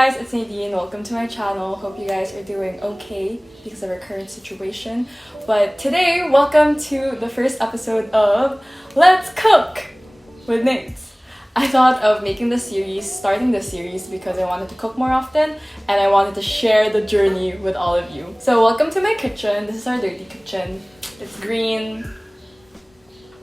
guys, it's Nadine. Welcome to my channel. Hope you guys are doing okay because of our current situation. But today, welcome to the first episode of Let's Cook with Nate. I thought of starting this series because I wanted to cook more often and I wanted to share the journey with all of you. So welcome to my kitchen. This is our dirty kitchen. It's green.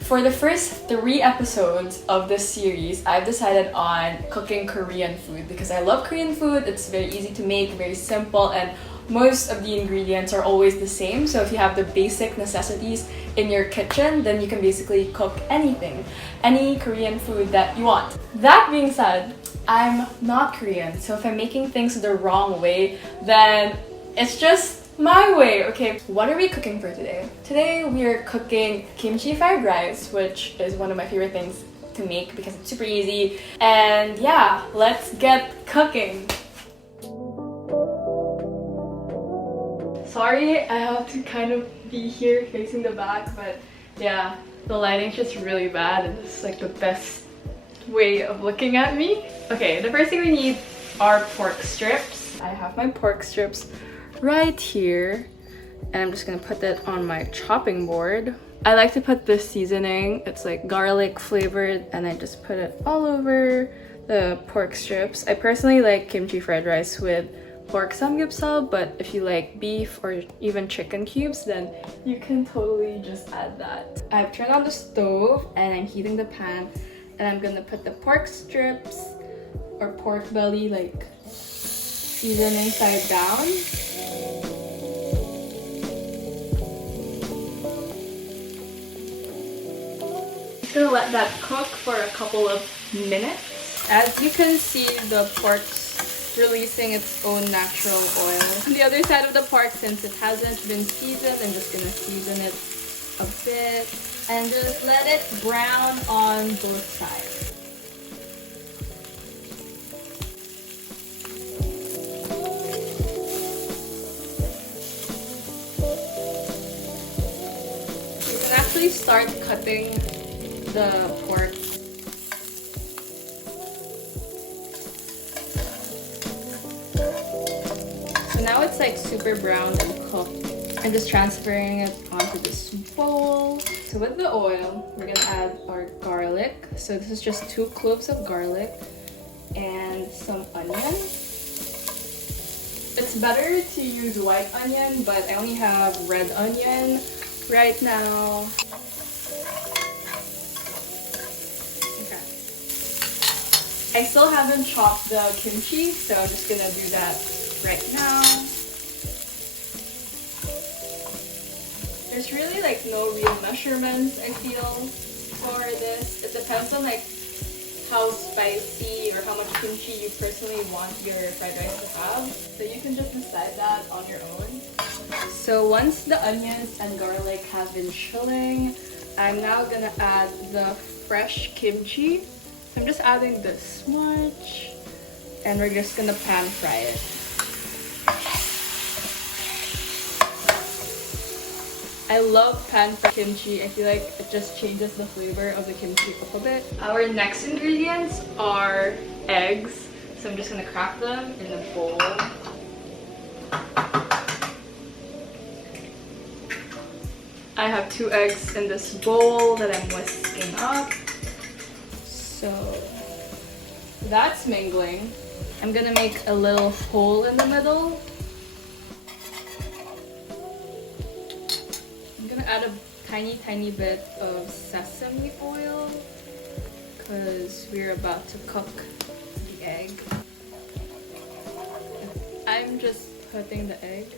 For the first 3 episodes of this series, I've decided on cooking Korean food because I love Korean food. It's very easy to make, very simple, and most of the ingredients are always the same. So if you have the basic necessities in your kitchen, then you can basically cook anything, any Korean food that you want. That being said, I'm not Korean, so if I'm making things the wrong way, then it's just my way. Okay, what are we cooking for today? Today we are cooking kimchi fried rice, which is one of my favorite things to make because it's super easy. And yeah, let's get cooking. Sorry, I have to kind of be here facing the back, but yeah, the lighting's just really bad and this is like the best way of looking at me. Okay, the first thing we need are pork strips. I have my pork strips right here and I'm just gonna put that on my chopping board. I like to put this seasoning, it's like garlic flavored, and I just put it all over the pork strips. I personally like kimchi fried rice with pork samgyupsal, but if you like beef or even chicken cubes, then you can totally just add that. I've turned on the stove and I'm heating the pan and I'm gonna put the pork strips or pork belly like seasoning side down. Just gonna let that cook for a couple of minutes. As you can see, the pork's releasing its own natural oil. On the other side of the pork, since it hasn't been seasoned, I'm just gonna season it a bit and just let it brown on both sides. Start cutting the pork. So now it's like super brown and cooked. I'm just transferring it onto this bowl. So with the oil, we're gonna add our garlic. So this is just 2 cloves of garlic and some onion. It's better to use white onion, but I only have red onion right now. I still haven't chopped the kimchi, so I'm just gonna do that right now. There's really like no real measurements, I feel, for this. It depends on like how spicy or how much kimchi you personally want your fried rice to have. So you can just decide that on your own. So once the onions and garlic have been chilling, I'm now gonna add the fresh kimchi. I'm just adding this much and we're just gonna pan fry it. I love pan fried kimchi. I feel like it just changes the flavor of the kimchi up a bit. Our next ingredients are eggs. So I'm just gonna crack them in a bowl. I have 2 eggs in this bowl that I'm whisking up. So that's mingling. I'm gonna make a little hole in the middle. I'm gonna add a tiny bit of sesame oil because we're about to cook the egg. I'm just putting the egg.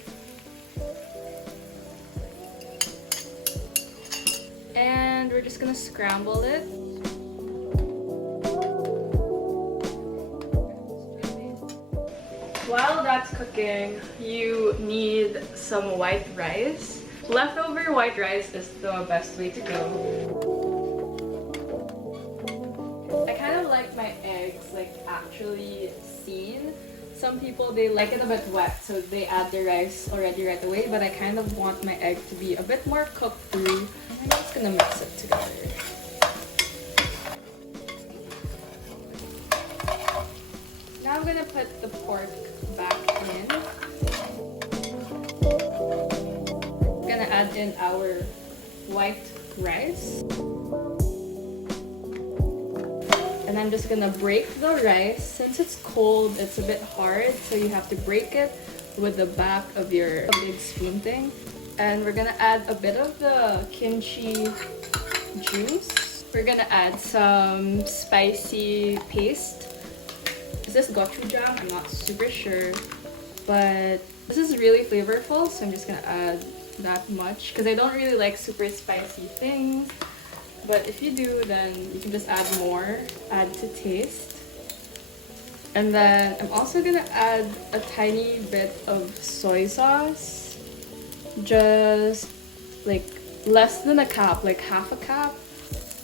And we're just gonna scramble it. While that's cooking, you need some white rice. Leftover white rice is the best way to go. I kind of like my eggs like actually seen. Some people, they like it a bit wet, so they add the rice already right away, but I kind of want my egg to be a bit more cooked through. I'm just gonna mix it together. Now I'm gonna put put the pork back in. We're gonna add in our white rice. And I'm just gonna break the rice. Since it's cold, it's a bit hard, so you have to break it with the back of your big spoon thing. And we're gonna add a bit of the kimchi juice. We're gonna add some spicy paste. Is this gochujang? I'm not super sure, but this is really flavorful, so I'm just gonna add that much because I don't really like super spicy things. But if you do, then you can just add more, add to taste. And then I'm also gonna add a tiny bit of soy sauce. Just like less than a cup, like half a cup.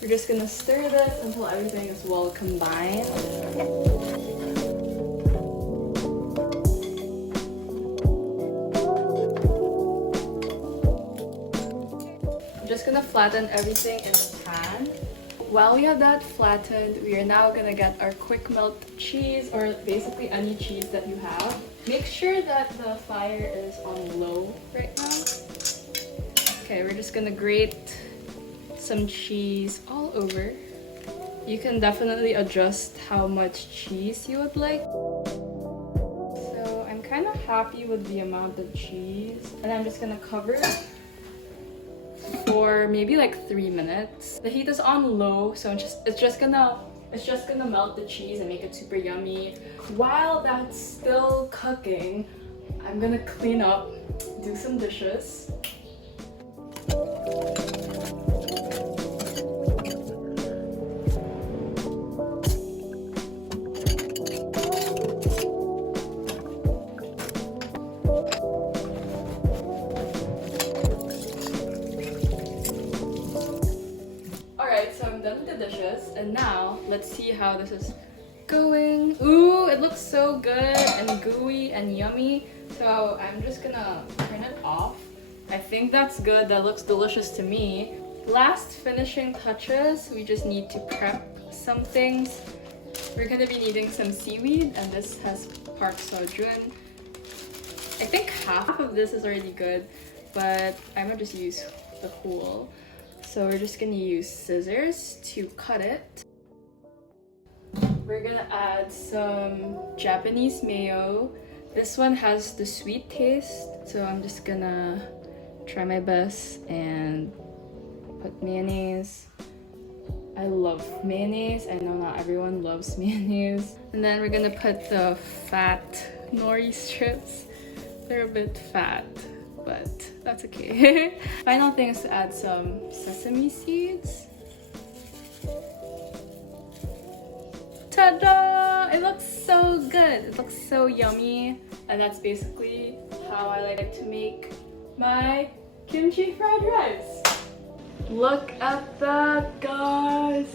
We're just gonna stir this until everything is well combined. I'm just gonna flatten everything in the pan. While we have that flattened, we are now gonna get our Quickmelt cheese, or basically any cheese that you have. Make sure that the fire is on low right now. Okay, we're just gonna grate some cheese all over. You can definitely adjust how much cheese you would like. So I'm kind of happy with the amount of cheese. And I'm just gonna cover it for maybe like 3 minutes. The heat is on low, so it's just gonna melt the cheese and make it super yummy. While that's still cooking, I'm gonna clean up, do some dishes. And now let's see how this is going. Ooh, it looks so good and gooey and yummy. So I'm just gonna turn it off. I think that's good. That looks delicious to me. Last finishing touches, we just need to prep some things. We're gonna be needing some seaweed, and this has park sojun. I think half of this is already good, but I'm gonna just use the whole. So we're just gonna use scissors to cut it. We're gonna add some Japanese mayo. This one has the sweet taste, so I'm just gonna try my best and put mayonnaise. I love mayonnaise. I know not everyone loves mayonnaise. And then we're gonna put the fat nori strips. They're a bit fat, but that's okay. Final thing is to add some sesame seeds. Ta-da! It looks so good. It looks so yummy. And that's basically how I like to make my kimchi fried rice. Look at that, guys!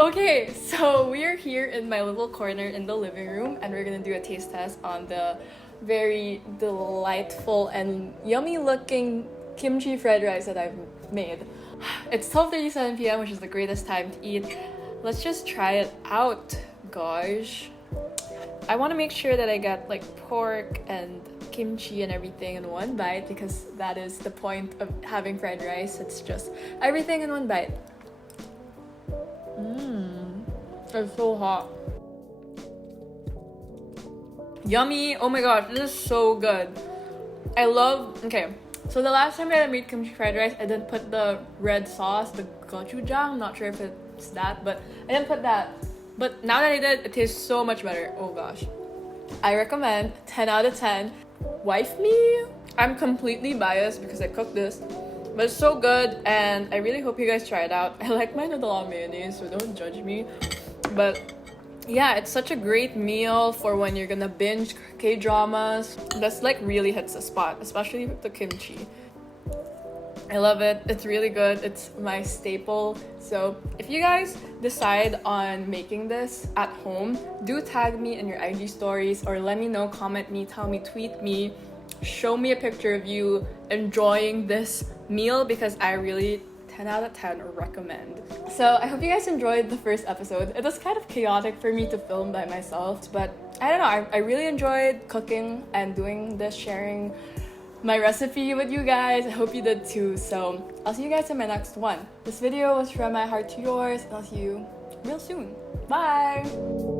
Okay, so we are here in my little corner in the living room, and we're gonna do a taste test on the very delightful and yummy looking kimchi fried rice that I've made. It's 12:37 p.m., which is the greatest time to eat. Let's just try it out, gosh. I want to make sure that I get like pork and kimchi and everything in one bite, because that is the point of having fried rice. It's just everything in one bite. It's so hot. Yummy. Oh my gosh, this is so good. I love, okay, so the last time I made kimchi fried rice, I didn't put the red sauce, the gochujang. I'm not sure if it's that, but I didn't put that. But now that I did, it tastes so much better. Oh gosh. I recommend 10 out of 10. Wife me? I'm completely biased because I cooked this, but it's so good, and I really hope you guys try it out. I like mine with a lot of mayonnaise, so don't judge me. But yeah, it's such a great meal for when you're gonna binge K-dramas. That's like really hits the spot, especially with the kimchi. I love it. It's really good. It's my staple. So if you guys decide on making this at home, do tag me in your IG stories, or let me know, comment me, tell me, tweet me just show me a picture of you enjoying this meal, because I really 10 out of 10 recommend. So I hope you guys enjoyed the first episode. It was kind of chaotic for me to film by myself, but I don't know, I really enjoyed cooking and doing this, sharing my recipe with you guys. I hope you did too. So I'll see you guys in my next one. This video was from my heart to yours, and I'll see you real soon. Bye!